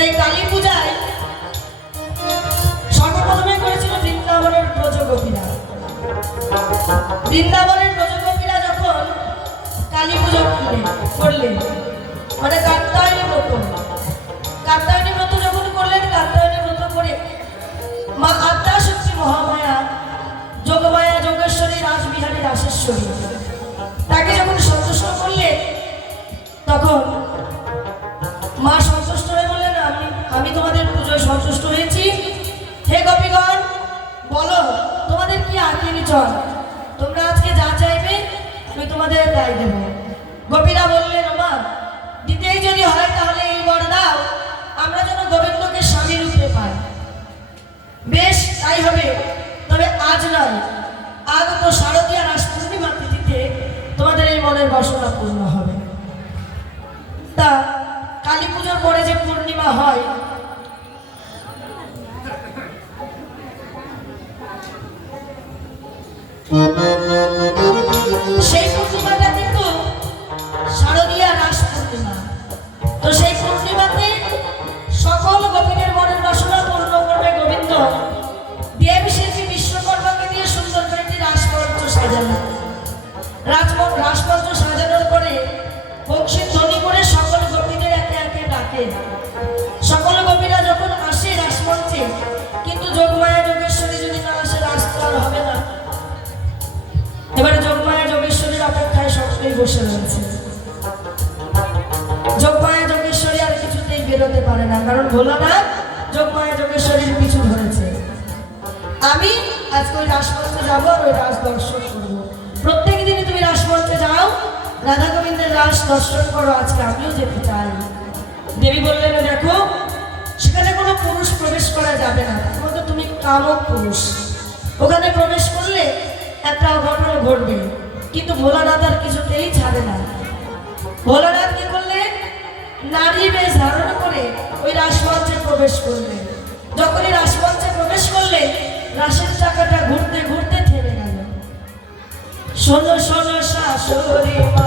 তাই কালী পূজায় সর্বপ্রথমে করেছিল বৃন্দাবনের ব্রজগোপীরা। বৃন্দাবনের ব্রজগোপীরা যখন কালী পুজো করলেন মানে কাত্তায়নী ব্রত কাত্তায়নী ব্রত যখন করলেন কাত্তায়নী ব্রত করে মা আদ্যা শক্তি মহামায়া, যোগমায়া যোগেশ্বরী রাসবিহারী রাসেশ্বরী মনের বাসনা পূর্ণ হবে। তা কালী পুজোর পরে যে পূর্ণিমা হয় রাসমঞ্চ সাজানোর পরে বংশীর ধ্বনি করে সকল গোপীদের একে একে ডাকে। সকল গোপীরা যখন আসে রাসমঞ্চে কিন্তু যোগমায়া যোগেশ্বরী যদি না আসে রাস আর হবে না। এবারে যোগমায়া যোগেশ্বরীর অপেক্ষায় সকলেই বসে রয়েছে। যোগমায়া যোগেশ্বরী আর কিছুতেই বেরোতে পারে না, কারণ ভোলানাথ যোগমায়া যোগেশ্বরীর পিছু ধরেছে। আমি আজকে ওই রাসমঞ্চে যাব আর ওই দর্শন করব। দর্শন করো আজকে, আমিও যেতে চাই। দেবী বললেন, দেখো, সেখানে কোনো পুরুষ প্রবেশ করা যাবে না তোমাকে তুমি কামক পুরুষ। ওখানে প্রবেশ করলে একটা ঘটনা ঘটবে কিন্তু ভোলানাথ আর কিছুতেই ছাড়ে না। ভোলানাথ কি করলেন নারী বেশ ধারণ করে ওই রাসমঞ্চে প্রবেশ করলেন যখনই রাসমঞ্চে প্রবেশ করলে, রাসের চাকাটা ঘুরতে ঘুরতে থেমে গেল। শোনো শোনো, শাশুড়ি মা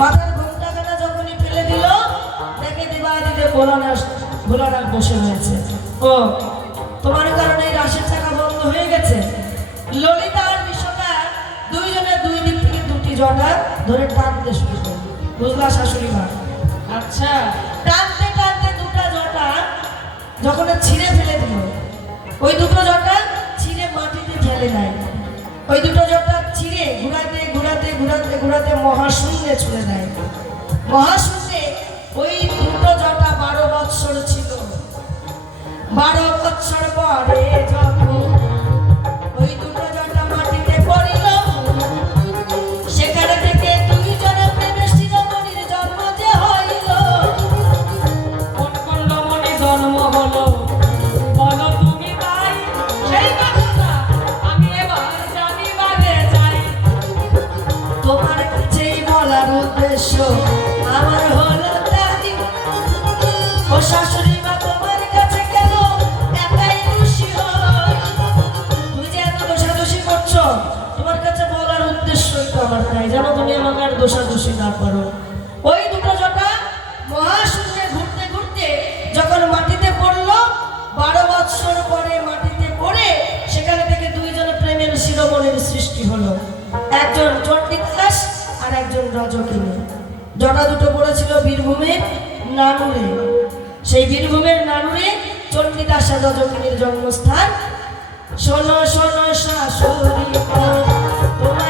মাথার ঘুমটাখানা যখনই ফেলে দিল দেখে দিবা দিতে ভোলানাথ ভোলানাথ বসে রয়েছে। ও তোমার কারণে এই রাশের চাকা বন্ধ হয়ে গেছে? ললিতা আর বিশকা দুইজনের দুই দিক থেকে দুটি জটা ধরে টানতে শুরু করল। বুঝলা শাশুড়ি মা? আচ্ছা। টানতে টানতে দুটা জটা যখন ছিঁড়ে ফেলে দিল ওই দুটো জটা ছিঁড়ে মাটিতে ফেলে নাই ওই দুটো ঘুরাতে মহাশূন্যে ছুড়ে দেয় মহাশূন্যে ওই দুটো জটা বারো বৎসর ছিল। বারো বৎসর পরে যখন রজকিনী। জটা দুটো পড়েছিল বীরভূমের নানুরে। সেই বীরভূমের নানুরে চণ্ডীদাস রজকিনীর জন্মস্থান। শোনো শোনো, শাশুড়ি তোমায়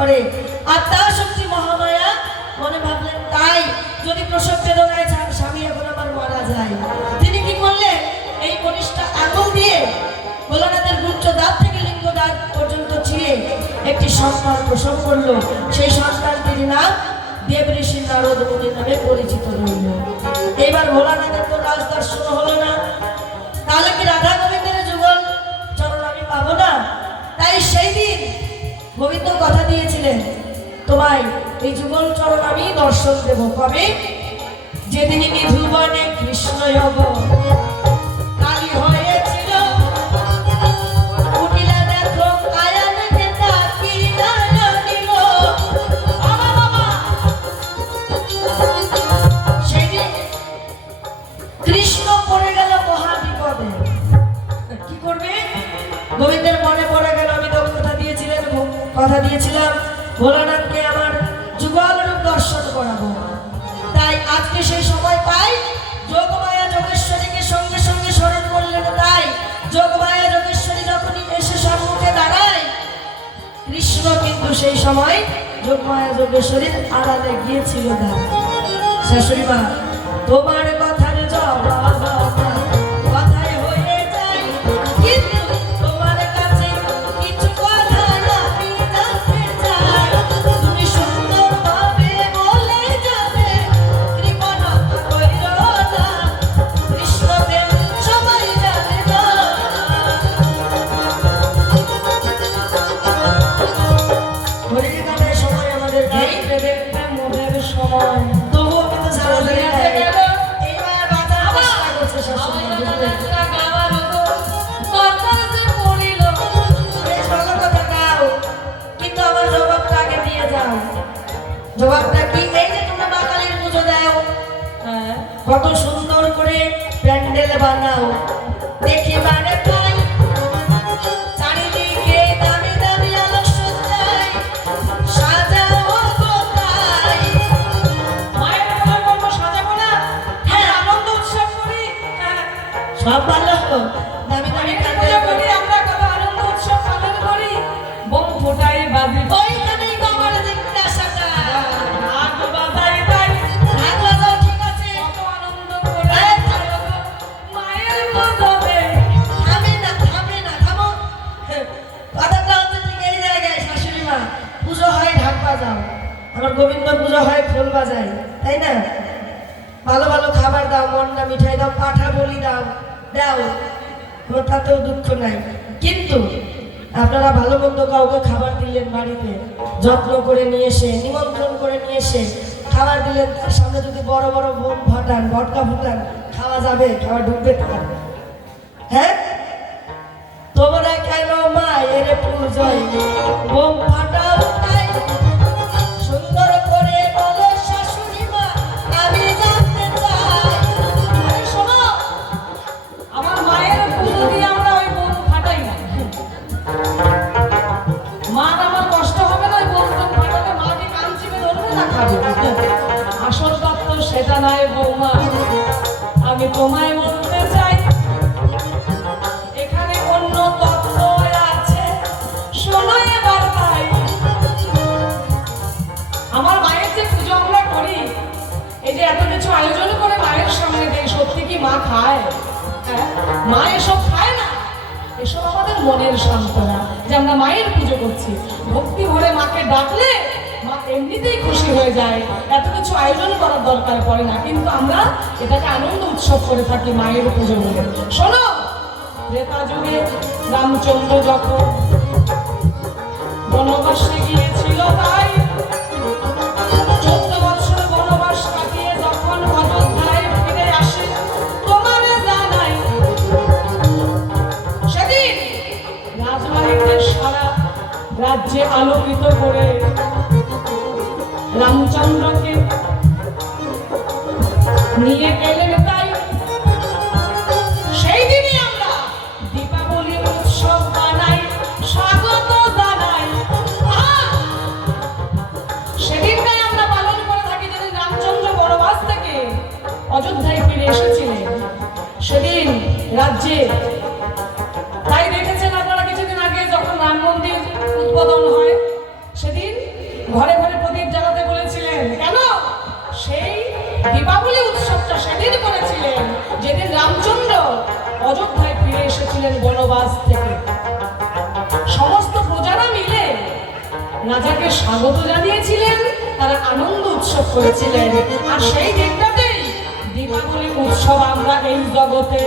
করে। আর তার শক্তি মহামায়া। মনে ভাবলেন, তাই যদি প্রসব বেদনায় স্বামী এখন আমার মারা যায়। তিনি কি করলেন? এই কনিষ্ঠা আঙুল দিয়ে ভোলানাথের গুচ্ছ দাঁত থেকে লিঙ্গ দাঁত পর্যন্ত ছিঁড়ে একটি সন্তান প্রসব করল। সেই সন্তানটির নাম দেব ঋষি নারদ মুনি নামে পরিচিত রইল। এবার ভোলানাথের তোমায় এই যুগল চরণ আমি দর্শন দেব কবে? যেদিন নিধুবনে কৃষ্ণ হব। গেল মহা বিপদে কি করবে? গোবিন্দের মনে পড়ে গেল, আমি দিয়েছিলেন, কথা দিয়েছিলাম। ভোলানাথকে সেই সময় পাই। যোগমায়া যোগেশ্বরীকে সঙ্গে সঙ্গে স্মরণ করলেন তাই। যোগমায়া যোগেশ্বরী যখনই এসে সম্মুখে দাঁড়ায়, কৃষ্ণ কিন্তু সেই সময় যোগমায়া যোগেশ্বরীর আড়ালে গিয়েছিল দাঁড়ায় শাশুড়ি মা, তোমার কত সুন্দর করে প্যান্ডেল বানাও। দেখি মানে পাই। চারিদিকে দামি দামি আলো সজ্জায় সাজাও কোথায়? সব ভালো। দামি দামি প্যান্ডেল করে। গোবিন্দ পুজো হয় ফুল বাজাই, তাই না? ভালো ভালো খাবার দাও মন্ডা মিঠাই দাও, পাঠা বলি দাও দাও। তাতেও দুঃখ নাই। কিন্তু আপনারা ভালো মন্দ কাউকে খাবার দিলেন বাড়িতে, যত্ন করে নিয়ে এসে, নিমন্ত্রণ করে নিয়ে এসে, খাবার দিলেন, তার সামনে যদি বড় বড় বোম ফাটান, ভটকা ফুটান, খাওয়া যাবে, খাওয়া ঢুকবে তার। হ্যাঁ? তোমরা কেন মায়ের পুজোয় বোম ফাটাও এত কিছু আয়োজন করার দরকার পড়ে না, কিন্তু আমরা এটাকে আনন্দ উৎসব করে থাকি মায়ের পুজো বলে। শোনো, ত্রেতা যুগে রামচন্দ্র যখন বনবাসে গিয়েছিল তাই ফিরে এসেছিলেন সেদিন রাজ্যে তাই দেখেছেন আপনারা কিছুদিন আগে যখন রাম মন্দির উদ্বোধন হয়, সেদিন ঘরে ঘরে প্রদীপ জ্বালাতে বলেছিলেন, কেন? সেই দীপাবলি উৎসবটা সেদিন করেছিলেন, যেদিন রামচন্দ্র অযোধ্যায় ফিরে এসেছিলেন বনবাস থেকে। সমস্ত প্রজারা মিলে রাজাকে স্বাগত জানিয়েছিলেন, তারা আনন্দ উৎসব করেছিলেন। আর সেই দিনটাতেই দীপাবলি উৎসব আমরা এই জগতে।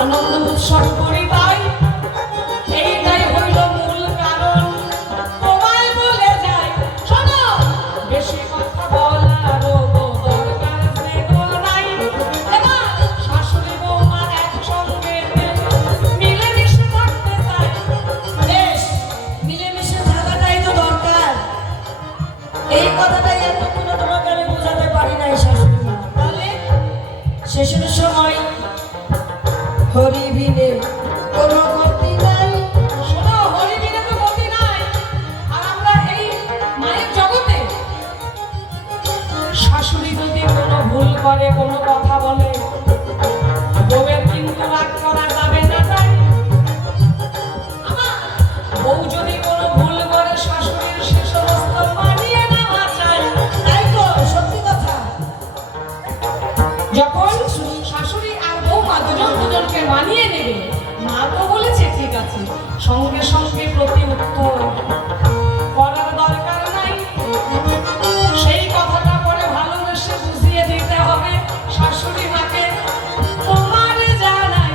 আনন্দ উৎসব করি তাই শেষের সময় হরি সঙ্গে সঙ্গে প্রতি উত্তর করার দরকার নাই। সেই কথাটা পরে ভালোবেসে বুঝিয়ে দিতে হবে শাশুড়ি মাকে। তোমার জানাই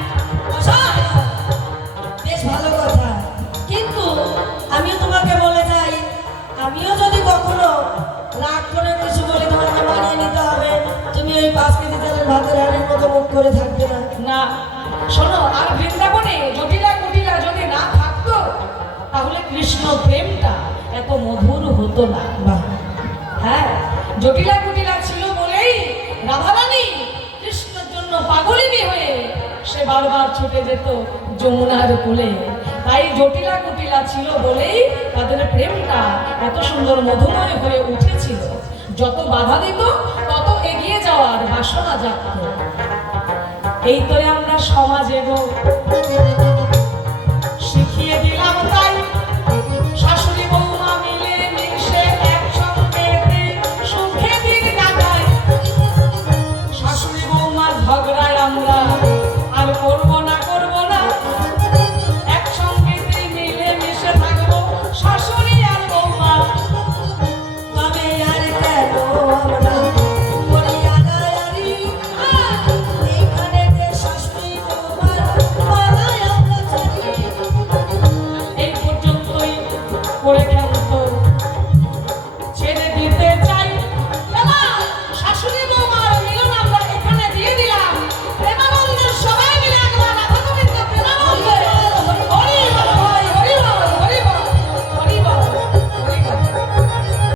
বেশ ভালো কথা। কিন্তু আমিও তোমাকে বলে যাই আমিও যদি কখনো রাগ করে কিছু বলি তোমাকে মানিয়ে নিতে হবে। তুমি ওই পাঁচ কেজি চালের ভাতের হাড়ির মতো মুখ করে থাকবে না। না শোনো আর বৃন্দাবনে যদি তাহলে কৃষ্ণ প্রেমটা এত মধুর হতো না। হ্যাঁ জটিলা কুটিলা ছিল বলেই রাধারানী কৃষ্ণের জন্য পাগলিনী হয়ে সে বারবার ছুটে যেত যমুনার কুলে। তাই জটিলা কুটিলা ছিল বলেই তাদের প্রেমটা এত সুন্দর মধুময় হয়ে উঠেছিল। যত বাধা দিত, তত এগিয়ে যাওয়ার বাসনা জাগত। এই তো আমরা সমাজে গো। шашу